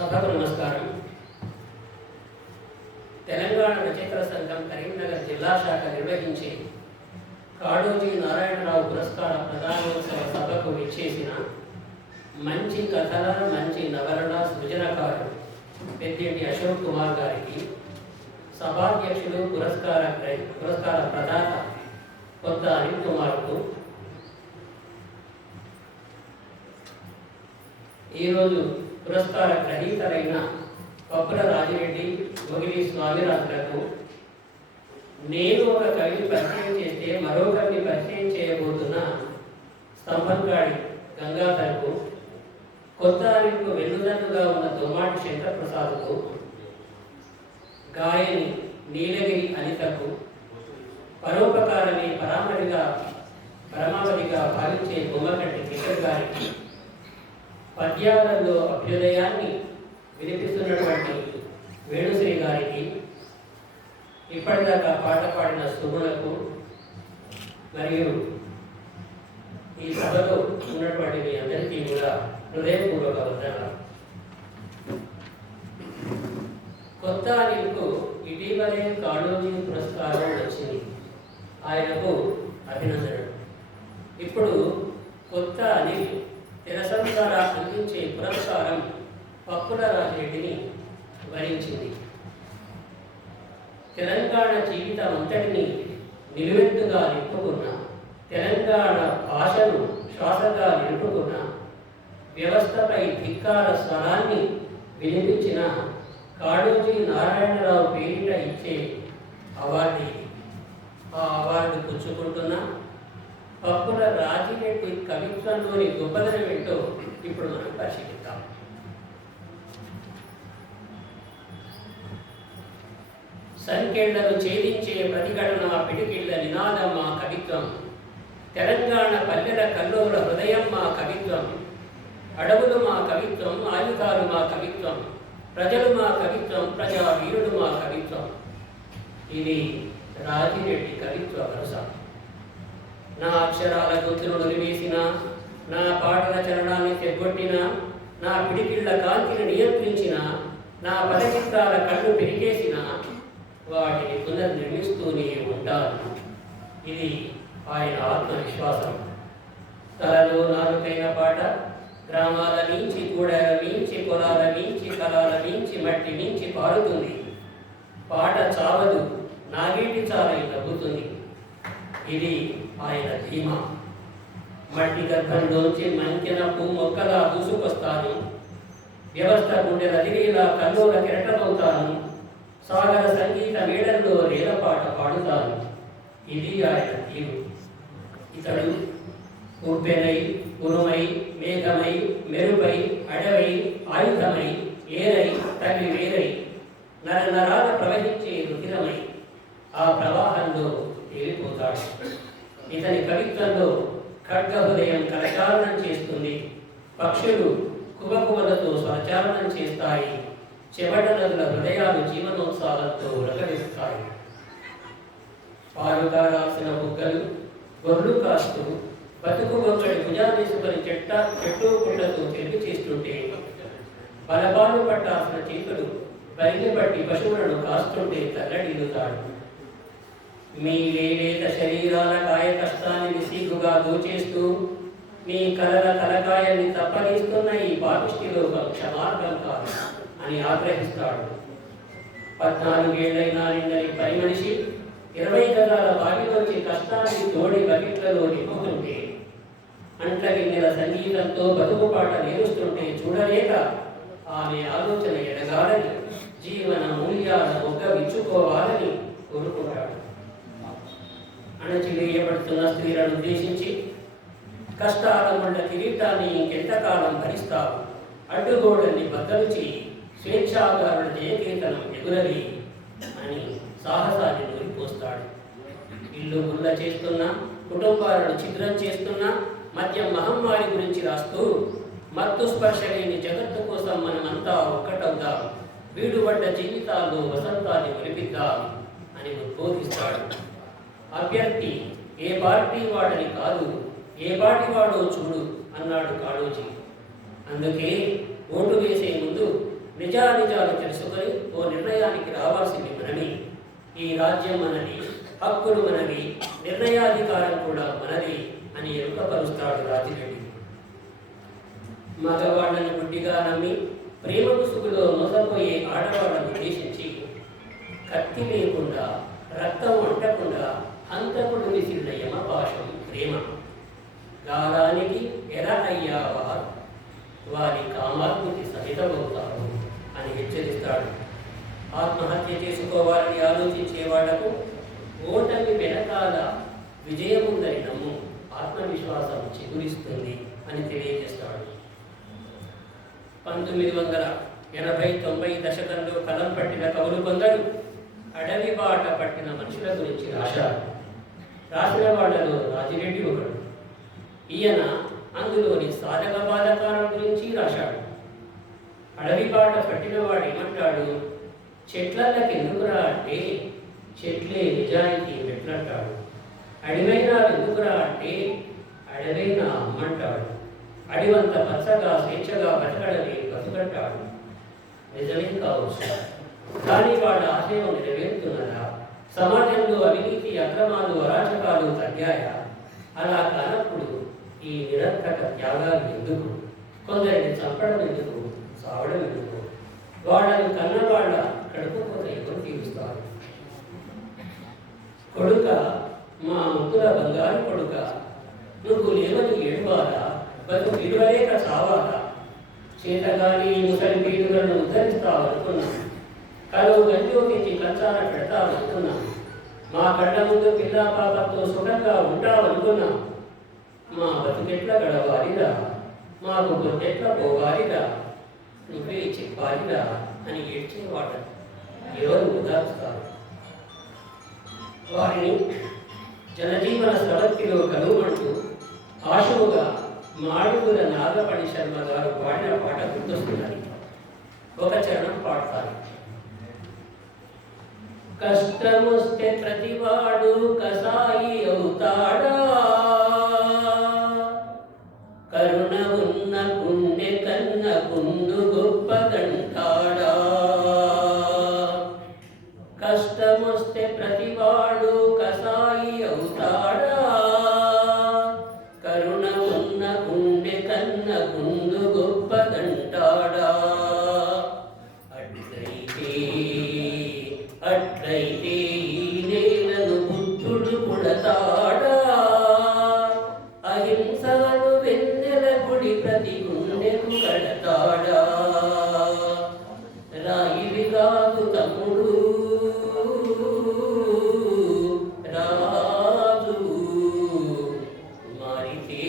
సభకు నమస్కారం. తెలంగాణ రచయితల సంఘం కరీంనగర్ జిల్లా శాఖ నిర్వహించే కాళోజీ నారాయణరావు పురస్కార ప్రదానోత్సవ సభకు విచ్చేసిన మంచి కథల, మంచి నవలల సృజనకారుడు పెద్దింటి అశోక్ కుమార్ గారికి, సభాధ్యక్షులు, పురస్కార ప్రదాత కొత్త అనిల్ కుమార్కు, ఈరోజు పురస్కార గ్రహీతలైన పప్పుల రాజిరెడ్డి, గోగిలి స్వామిరాజులకు, నేను ఒక కవిని పరిచయం చేస్తే మరొకరిని పరిచయం చేయబోతున్న స్తంభంగాడి గంగాధర్కు, కొత్త అనిల్కు వెన్నుదన్నుగా ఉన్న దొమ్మాటి శంకర్ ప్రసాద్కు, గాయని నీలగిరి అనితకు, పరోపకారని పరమావధిగా భావించే బొమ్మకంటి కిషోర్ గారికి, పద్యాలలో అభ్యుదయాన్ని వినిపిస్తున్నటువంటి వేణుశ్రీ గారికి, ఇప్పటిదాకా పాట పాడిన సుగుణకు, మరియు ఈ సభలో ఉన్నటువంటి మీ అందరికీ కూడా హృదయపూర్వక వందనాలు. కొత్త అనిల్కు ఇటీవలే కాళోజీ పురస్కారం వచ్చింది. ఆయనకు అభినందనలు. ఇప్పుడు కొత్త అనిల్ తెరసం ద్వారా అందించే పురస్కారం పప్పుల రాజిరెడ్డిని వరించింది. తెలంగాణ జీవితం అంతటిని నిలువెత్తుగా నింపుకున్న, తెలంగాణ భాషను శ్వాసగా నిలుపుకున్న, వ్యవస్థపై ధిక్కార స్వరాన్ని వినిపించిన కాళోజీ నారాయణరావు పేరిట ఇచ్చే అవార్డు. ఆ అవార్డు పుచ్చుకుంటున్న పప్పుల రాజిరెడ్డి కవిత్వంలోని గొప్పదనం ఏంటో ఇప్పుడు మనం పరిశీలిద్దాం. సంఖ్యలను ఛేదించే ప్రతిఘటన, పిడికిళ్ల నినాదం మా కవిత్వం, తెలంగాణ పల్లెల కల్లోల హృదయం మా కవిత్వం, అడవులు మా కవిత్వం, ఆయుధాలు మా కవిత్వం, ప్రజలు మా కవిత్వం, ప్రజా వీరుడు మా కవిత్వం. ఇది రాజిరెడ్డి కవిత్వ వరుస. నా అక్షరాల గొంతును నిలివేసిన, నా పాటల చలనాన్ని తెగొట్టిన, నా పిడికిళ్ల కాంతిని నియంత్రించిన, నా పదచిత్రాల కళ్ళు పెరిగేసిన, వాటిని పునర్నిర్మిస్తూనే ఉంటాను. ఇది ఆయన ఆత్మవిశ్వాసం. తలలో నాలుకైన పాట గ్రామాల మించి, కూడల మించి, పొలాల మించి, కళాల మించి, మట్టి మించి పారుతుంది. పాట చావదు, నాగేటి చాలై నవ్వుతుంది. ఇది ఆయన ధీమా. మట్టి గర్భంలోంచి మంకెన పూ మొక్కలా దూసుకొస్తాను, వ్యవస్థ గుండె నదిరీలా కల్లోల కెరటమవుతాను, సాగర సంగీత మేడల్లో రేలపాట పాడుతాను. ఇది ఆయన తీరు. ఇతడు ఉప్పెనై, ఉరుమై, మేఘమై, మెరుపై, అడవై, ఆయుధమై, ఏరై, తల్లి వేరై, నరనరాల ప్రవహించే రుధిరమై ఆ ప్రవాహంలో తేలిపోతాడు. ఇతని కవిత్వంలో ఖడ్గహృదయం కరచాలనం చేస్తుంది. పక్షులు కువకువలతో స్వరచాలనం చేస్తాయి. చెమట నదుల హృదయాలు జీవనోత్సాహాలతో ఉలకరిస్తాయి. పాలుగా రాసిన బుగ్గలు గొర్రెలు కాస్తూ బతుకు గొంగడి భుజాలేసుకొని చెట్టు పుట్టతో చెల్లి చేస్తుంటే, బలపాలు పట్టాల్సిన చేతులు బలిని పట్టి పశువులను కాస్తుంటే తల్లడిల్లుతాడు. మీ లేలేత శరీరాల కాయ కష్టాన్ని విసిగుగా దోచేస్తూ, మీ కలల తలకాయల్ని తప్పనిస్తున్న ఈ పాపిష్టిలో క్షమార్గం కాదు అని ఆగ్రహిస్తాడు. 14 ఏళ్లైనా నిండని పని మనిషి 20 గజాల బావిలోంచి కష్టాన్ని తోడి బకెట్లలో నింపుతుంటే, అంట్ల గిన్నెల సంగీతంతో బతుకు పాట నేరుస్తుంటే చూడలేక ఆమె ఆలోచన ఎడగాలని, జీవన మూల్యాల మొగ్గ విచ్చుకోవాలని కోరుకుంటాడు. అణచివేయబడుతున్న స్త్రీలను ఉద్దేశించి, కష్టాల ముళ్ళ కిరీటాన్ని ఇంకెంతకాలం భరిస్తావు, అడ్డుగోడల్ని బద్దలు చేయి, స్వేచ్ఛాగారుల జయకీర్తనం ఎగురవి అని సాహసాన్ని నూరిపోస్తాడు. ఇల్లు గుల్ల చేస్తున్నా, కుటుంబాలను ఛిద్రం చేస్తున్నా, మద్యం మహమ్మారి గురించి రాస్తూ, మత్తు స్పర్శ లేని జగత్తు కోసం మనమంతా ఒక్కటవుదాం, వీడుబడ్డ జీవితాల్లో వసంతాన్ని ఒలిపిద్దాం అని ఉద్బోధిస్తాడు. అభ్యర్థి ఏ పార్టీ వాడని కాదు, ఏ పార్టీ వాడో చూడు అన్నాడు కాళోజీ. అందుకే ఓటు వేసే ముందు నిజానిజాలు తెలుసుకొని ఓ నిర్ణయానికి రావాల్సింది మనమే. ఈ రాజ్యం మనది, హక్కులు మనవి, నిర్ణయాధికారం కూడా మనది అని ఎరుకపరుస్తాడు రాజిరెడ్డి. మగవాళ్ళని గుడ్డిగా నమ్మి ప్రేమ ముసుగులో మోసపోయే ఆడవాళ్ళను ఉద్దేశించి కత్తి లేకుండా రక్తం అంటకుండా హంతకుడు విసిరిన యమపాశం ప్రేమ. గాలానికి ఎర అయ్యావా వారి కామాగ్నికి సహితమవుతారు అని హెచ్చరిస్తాడు. ఆత్మహత్య చేసుకోవాలని ఆలోచించే వాళ్లకు ఓటమి వెనకాల విజయముందని నమ్ము, ఆత్మవిశ్వాసం చిగురిస్తుంది అని తెలియజేస్తాడు. 1980-90 దశకంలో కలం పట్టిన కవులు కొందరు అడవి బాట పట్టిన మనుషుల గురించి రాశారు. రాసిన వాళ్లలో రాజిరెడ్డి ఒకడు. ఈయన అందులోని సాధక బాధకాల గురించి రాశాడు. అడవి బాట పట్టిన వాడు ఏమంటాడు, చెట్లకి ఎందుకురా అంటే చెట్లే నిజాయితీ మెట్లంటాడు. అడివైనా ఎందుకురా అంటే అడవైనా అమ్మంటాడు. అడివంత పచ్చగా స్వేచ్ఛగా బతకడమే బతుకంటాడు. నిజమే కావచ్చు, కానీ వాళ్ళ ఆశయం నెరవేరుతున్నదా? సమాజంలో అవినీతి, అక్రమాలు, అరాచకాలు తగ్గాయా? అలా కానప్పుడు ఈ నిరంతక త్యాగాలు ఎందుకు? కొందరిని చంపడం ఎందుకు? సావడం ఎందుకు? వాళ్ళని కన్నవాళ్ళ కడుపు కోత ఎవరు తీరుస్తారు? కొడుక, మా ముద్దుల బంగారు కొడుక, నువ్వు లేవని ఏడువాలా? బతుకు విలువలేక చావాలా? చేతగాని ముసలి పీడులను ఉద్ధరిస్తావనుకున్నా, కలువు గంజోకించి కంచాన పెడతావనుకున్నా, మా కళ్ళ ముందు పిల్లా పాపతో సుఖంగా ఉంటావనుకున్నా, మా బతుకెట్ల గడవాలిరా, మాకు బతుకెట్ల పోవాలిరా, నువ్వే చెప్పాలిరా అని ఏడ్చేవాడు. ఎవరు ఉదారుస్తారు? వారిని జనజీవన స్రవంతిలో కలువమంటూ ఆశువుగా మాడుగుల నాగపణి శర్మ గారు పాడిన పాట గుర్తొస్తున్నది. ఒక చరణం పాడతారు. కష్టమొస్తే ప్రతివాడు కసాయి అవుతాడా, కరుణ ఉన్న గుండె కన్న గుండు గొప్పదంటాడా. కష్టమొస్తే ప్రతివాడు కసాయి అవుతాడా, కరుణ ఉన్న గుండె కన్న గుండు గొప్పదంటాడా. అట్లయితే ఈ నేలను బుద్ధుడు పుడతాడా, అహింసను వెన్నెల గుడి ప్రతి గుండెకు కడతాడా. రాయివి కాదు తమ్ముడు రాజు, మారితే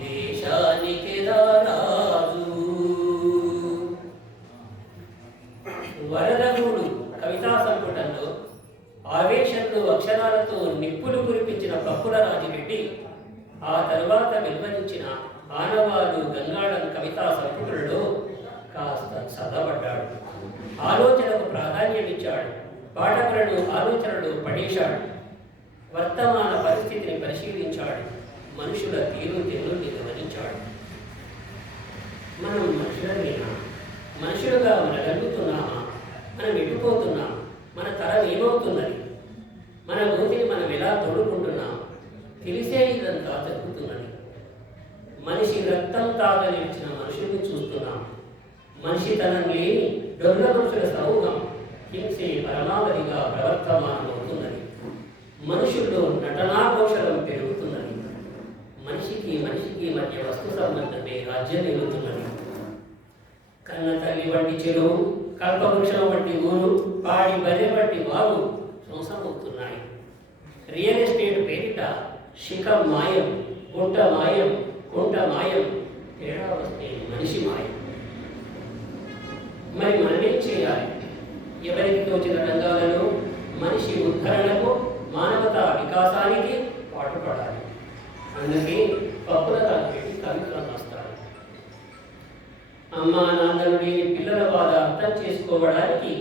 దేశానికి రాజు. వరదగూడు కవితా సంపుటంలో ఆవేశంలో అక్షరాలతో నిప్పులు కురిపించిన పప్పుల రాజిరెడ్డి ఆ తరువాత వెలువరించిన ఆనవాలు గంగాళం కవితా సంపుటలలో కాస్త చదవబడ్డాడు. ఆలోచనకు ప్రాధాన్యమిచ్చాడు. పాఠకులను ఆలోచనలు పడేశాడు. వర్తమాన పరిస్థితిని పరిశీలించాడు. మనుషుల తీరుతెన్నుల్ని గమనించాడు. మనం మనుషులమేనా? మనుషులుగా మనగలుగుతున్నామా? మనం ఎడిపోతున్నాం? మన తరం ఏమవుతున్నది? మన గోతిని మనం ఎలా తోడుకుంటున్నాం? తెలిసే ఇదంతా జరుగుతున్నది. మనిషి రక్తం తాగనిచ్చిన మనుషుల్ని చూస్తున్నాం. మనిషితనం లేని దొంగ మనుషుల సమూహం హింసే పరమావధిగా ప్రవర్తమానమవుతున్నది. మనుషుల్లో నటనా కౌశలం పెరుగుతున్నది. మనిషికి మధ్య వస్తు సంబంధమే రాజ్యం ఎదుగుతున్నది. కన్న తల్లి వంటి చెరువు, కల్పవృక్షం వంటి ఊరు, పాడి బర్రె వంటి వాగు ధ్వంసమవుతున్నాయి. రియల్ ఎస్టేట్ పేరిట శిఖం మాయం, గుంట మాయం, కుంట మాయం, తేడా వస్తే మనిషి మాయం. మరి మనమేం చేయాలి? ఎవరికి తోచిన రంగాలలో మనిషి ఉద్ధరణకు, మానవతా వికాసానికి పాటుపడాలి. అందుకే పప్పుల రాజిరెడ్డి కవిత్వం రాస్తాడు. అమ్మా నాన్నలు లేని పిల్లల బాధ అర్థం చేసుకోవడానికి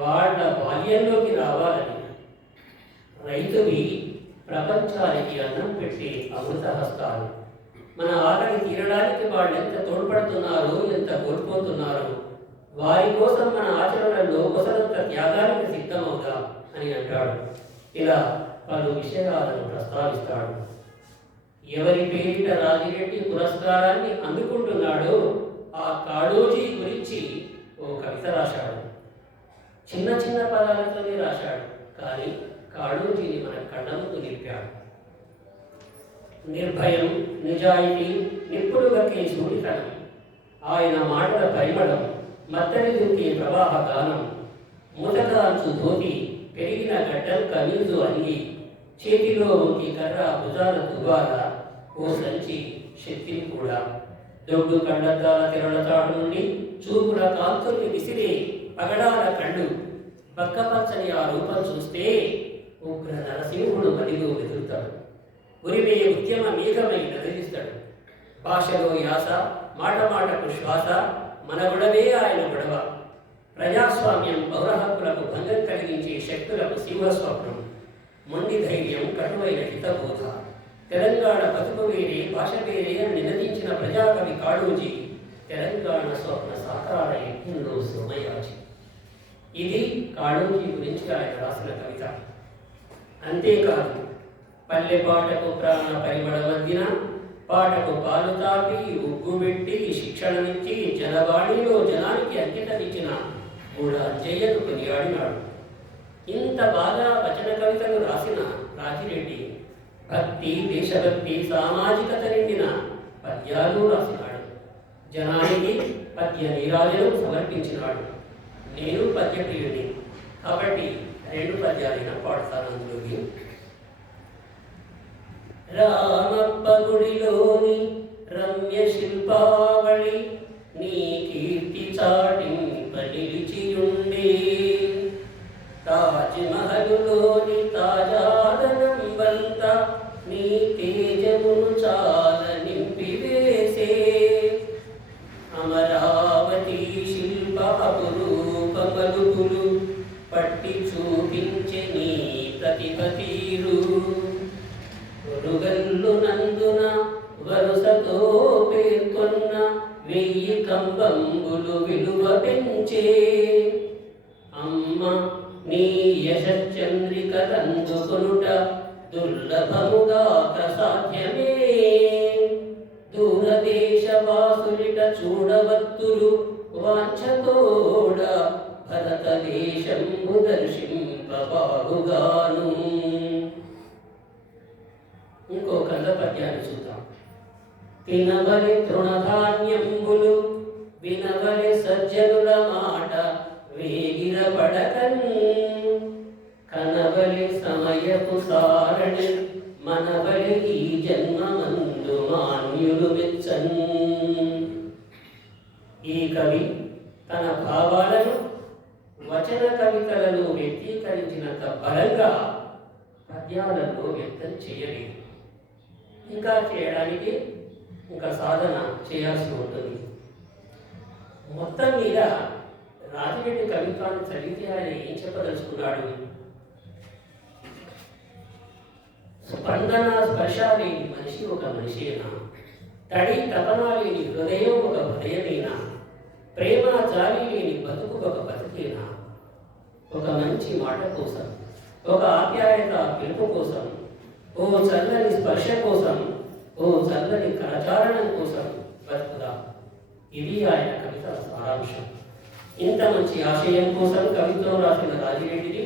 వాళ్ళ బాల్యంలోకి రావాలని, రైతువి ప్రపంచానికి అన్నం పెట్టే అమృత హస్తాలు, మన ఆకలి తీరడానికి వాళ్ళు ఎంత తోడ్పడుతున్నారు, ఎంత కోల్పోతున్నారు, వారి కోసం మన ఆచరణలో కొసరంత త్యాగానికి సిద్ధమవుగా అని అంటాడు. ఇలా పలు విషయాలను ప్రస్తావిస్తాడు. ఎవరి పేరిట రాజిరెడ్డి పురస్కారాన్ని అందుకుంటున్నాడో ఆ కాళోజీ గురించి ఓ కవిత రాశాడు. చిన్న చిన్న పదాలతోనే రాశాడు, కానీ కాళోజీని మన కళ్ళ ముందు నిలిపాడు. నిర్భయం, నిజాయితీ, నిప్పుడు గక్కే సూటితనం, ఆయన మాటల పరిమళం, మత్తడి దుంకే ప్రవాహ గానం, ముతకాంచు ధోతి, పెరిగిన గడ్డం కమీజు అంగి, చేతిలో వంకి కర్ర, భుజాల దుబార, ఓ సంచి శక్తిని కూడా, దొడ్డు కళ్ళద్దాల తెరల చాటు నుండి చూపుల కాంతుల్ని విసిరే పగడాల కళ్ళు, పక్కపచ్చని ఆ రూపం చూస్తే ఉగ్ర నరసింహుడు మదిలో వెతురుతాడు. ఉరిమే ఉద్యమ మేఘమై నదిలిస్తాడు. భాషలో యాస, మాట మాటకు శ్వాస, మన గొడవే ఆయన గొడవ. ప్రజాస్వామ్యం, పౌర హక్కులకు భంగం కలిగించే శక్తులకు సింహస్వప్నం. మొండి ధైర్యం, కటువైన హితబోధ. తెలంగాణ బతుకు వేరే, భాష వేరే అని నినదించిన ప్రజాకవి కాళోజీ తెలంగాణ స్వప్న సాకార యజ్ఞంలో సోమయాజి. ఇది కాళోజీ గురించి ఆయన రాసిన కవిత. అంతేకాదు, పల్లె పాటకు ప్రాణ పరిమళ మధ్యన, పాటకు పాలు తాపి ఉగ్గుబెట్టి శిక్షణనిచ్చి జనవాణిలో జనానికి అంకితమిచ్చిన కూడా అంజయ్యను కొనియాడినాడు. ఇంత బాగా వచన కవితలు రాసిన రాజిరెడ్డి భక్తి, దేశభక్తి, సామాజికత నిండిన పద్యాలు రాసినాడు. జనానికి పద్య నీరాజనం సమర్పించినాడు. నేను పద్యప్రియుని కాబట్టి 2 పద్యాలైనా పాడతాను. అందులోకి రామప్ప గుడిలోని రమ్య శిల్పావళి, నీ కీర్తి చాటింప నిలిచియుండే, తాజ్ మహలులోని తాజాదనం బంత, నీ తేజమును చాల నింపివేసే, అమరావతి శిల్ప అపురూపమలుపులు పట్టి చూపించే నీ ప్రతిభ తీరు, ఒరుగల్లు నందున వరుసతో పేర్కొన్న 1000 కంబంబులు విలువ పెంచే, అమ్మ నీ యశచంద్రికలందుకొనుట దుర్లభముగాక సాధ్యమే, దూరదేశవాసులిట చూడవత్తులు వాంఛతోడ భరతదేశంబు దర్శింపబాగుగాను. ఇంకో కథ పద్యాన్ని చూద్దాం. తినవలి తృణధాన్యంబులు, వినవలి సజ్జనుల మాట, వేగిర పడకన్, కనవలి సమయపు సారణి, మనవలి ఈ జన్మమందు మాన్యులు మెచ్చన్. ఈ కవి తన భావాలను వచన కవితలను వ్యక్తీకరించినంత బలంగా పద్యాలలో వ్యక్తం చేయలేదు. ఇంకా చేయడానికి ఇంకా సాధన చేయాల్సి ఉంటుంది. మొత్తం మీద రాజిరెడ్డి కవిత్వాన్ని చదివితే ఆయన ఏం చెప్పదలుచుకున్నాడు? స్పందన స్పర్శ లేని మనిషి ఒక మనిషేనా? తడి తపన లేని హృదయం ఒక హృదయమేనా? ప్రేమ జాలి లేని బతుకు ఒక బతుకేనా? ఒక మంచి మాట కోసం, ఒక ఆప్యాయత పిలుపు కోసం, ఓ చల్లని స్పర్శ కోసం, ఓ చల్లని కరచారణం కోసం బతుకుదా. ఇది ఆయన కవిత సారాంశం. ఇంత మంచి ఆశయం కోసం కవిత్వం రాసిన రాజిరెడ్డిని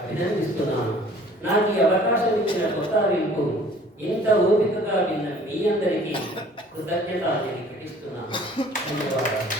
అభినందిస్తున్నాను. నాకు ఈ అవకాశం ఇచ్చిన కొత్త వింపు ఇంత ఓపికగా విన్న మీ అందరికీ కృతజ్ఞతలు తెలియజేస్తున్నాను. ధన్యవాదాలు.